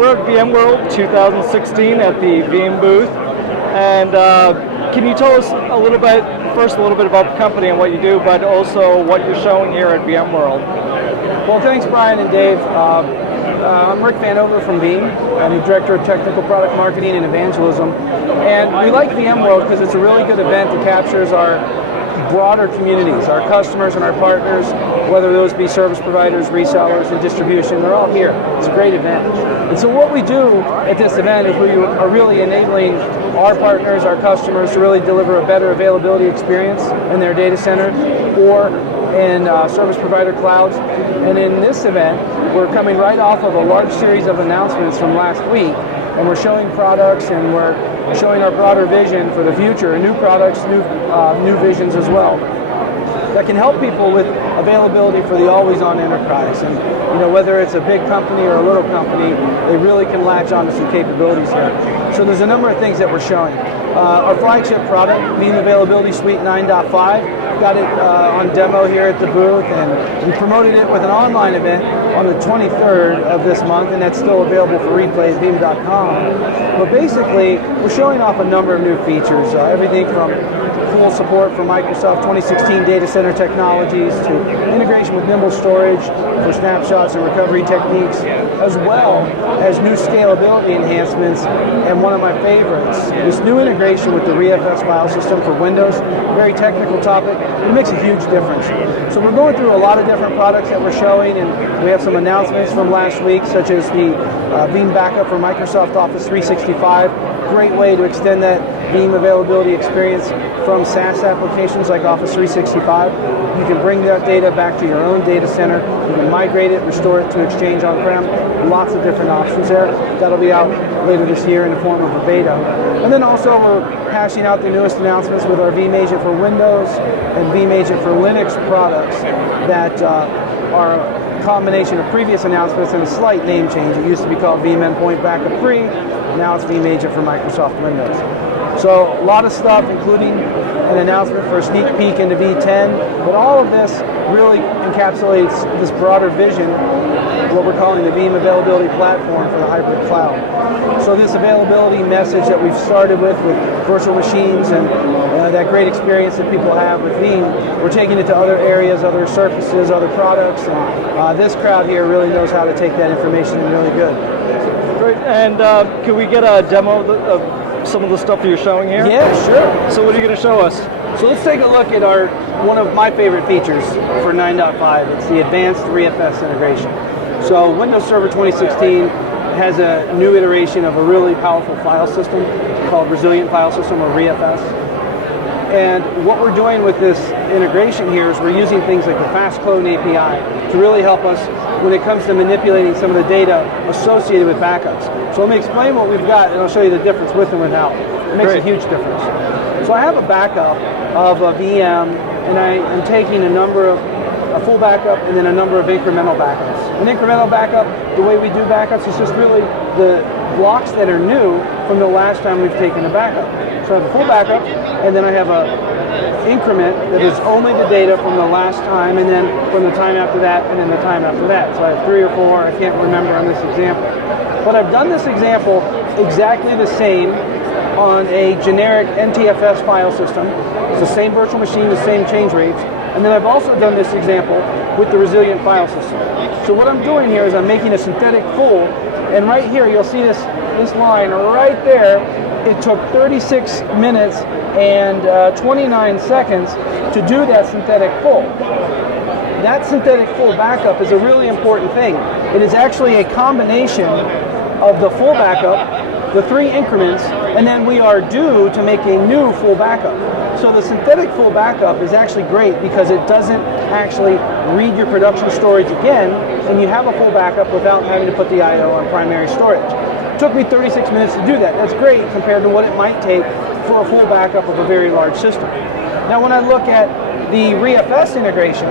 We're at VMworld 2016 at the Veeam booth, and can you tell us a little bit about the company and what you do, but also what you're showing here at VMworld? Well, thanks, Brian and Dave. I'm Rick Vanover from Veeam. I'm the Director of Technical Product Marketing and Evangelism. And we like VMworld because it's a really good event that captures our broader communities, our customers and our partners, whether those be service providers, resellers, and distribution. They're all here. It's a great event. And so what we do at this event is we are really enabling our partners, our customers, to really deliver a better availability experience in their data center or in service provider clouds. And in this event, we're coming right off of a large series of announcements from last week, and we're showing products and we're showing our broader vision for the future, new products, new visions as well, that can help people with availability for the always-on enterprise. And whether it's a big company or a little company, they really can latch onto some capabilities here. So there's a number of things that we're showing. Our flagship product, Veeam Availability Suite 9.5, got it on demo here at the booth, and we promoted it with an online event on the 23rd of this month, and that's still available for replay at Veeam.com. But basically, we're showing off a number of new features, everything from full support for Microsoft 2016 data center technologies to integration with nimble storage for snapshots and recovery techniques, as well as new scalability enhancements, and one of my favorites, this new integration with the ReFS file system for Windows. Very technical topic. It makes a huge difference. So we're going through a lot of different products that we're showing, and we have some announcements from last week, such as the Veeam backup for Microsoft Office 365. Great way to extend that Veeam availability experience from SaaS applications like Office 365. You can bring that data back to your own data center. You can migrate it, restore it to Exchange on-prem. Lots of different options there. That'll be out later this year in the form of a beta. And then also we're hashing out the newest announcements with our Veeam Agent for Windows and Veeam Agent for Linux products that are a combination of previous announcements and a slight name change. It used to be called Veeam Endpoint Backup 3. Now it's Veeam Agent for Microsoft Windows. So a lot of stuff, including an announcement for a sneak peek into V10, but all of this really encapsulates this broader vision, what we're calling the Veeam Availability Platform for the hybrid cloud. So this availability message that we've started with virtual machines and that great experience that people have with Veeam, we're taking it to other areas, other surfaces, other products, and this crowd here really knows how to take that information in really good. Great, and can we get a demo of some of the stuff that you're showing here? Yeah, sure. So what are you going to show us? So let's take a look at one of my favorite features for 9.5. It's the advanced ReFS integration. So Windows Server 2016 has a new iteration of a really powerful file system called Resilient File System, or ReFS. And what we're doing with this integration here is we're using things like the FastClone API to really help us when it comes to manipulating some of the data associated with backups. So let me explain what we've got, and I'll show you the difference with and without. It makes a huge difference. So I have a backup of a VM, and I am taking a full backup and then a number of incremental backups. An incremental backup, the way we do backups is just really the blocks that are new from the last time we've taken a backup. So I have a full backup, and then I have a increment that is only the data from the last time, and then from the time after that, and then the time after that. So I have 3 or 4, I can't remember on this example. But I've done this example exactly the same on a generic NTFS file system. It's the same virtual machine, the same change rates. And then I've also done this example with the resilient file system. So what I'm doing here is I'm making a synthetic full, and right here you'll see this line right there. It took 36 minutes and 29 seconds to do that synthetic full. That synthetic full backup is a really important thing. It is actually a combination of the full backup, the 3 increments, and then we are due to make a new full backup. So the synthetic full backup is actually great because it doesn't actually read your production storage again, and you have a full backup without having to put the I/O on primary storage. It took me 36 minutes to do that. That's great compared to what it might take for a full backup of a very large system. Now when I look at the ReFS integration,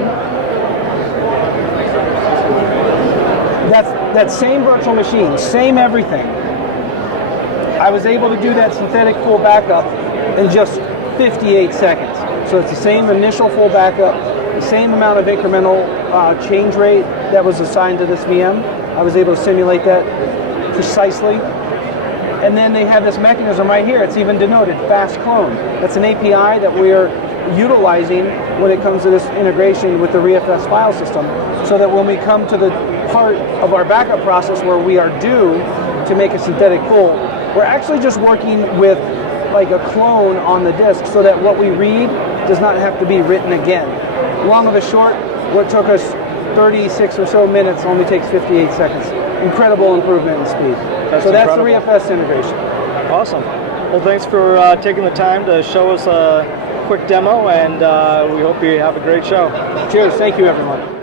that same virtual machine, same everything. I was able to do that synthetic full backup in just 58 seconds. So it's the same initial full backup, the same amount of incremental change rate that was assigned to this VM. I was able to simulate that precisely. And then they have this mechanism right here. It's even denoted, fast clone. That's an API that we're utilizing when it comes to this integration with the ReFS file system, so that when we come to the part of our backup process where we are due to make a synthetic pull, we're actually just working with like a clone on the disk, so that what we read does not have to be written again. Long of the short, what took us 36 or so minutes only takes 58 seconds. Incredible improvement in speed. That's the ReFS integration. Awesome. Well, thanks for taking the time to show us a quick demo, and we hope you have a great show. Cheers. Thank you, everyone.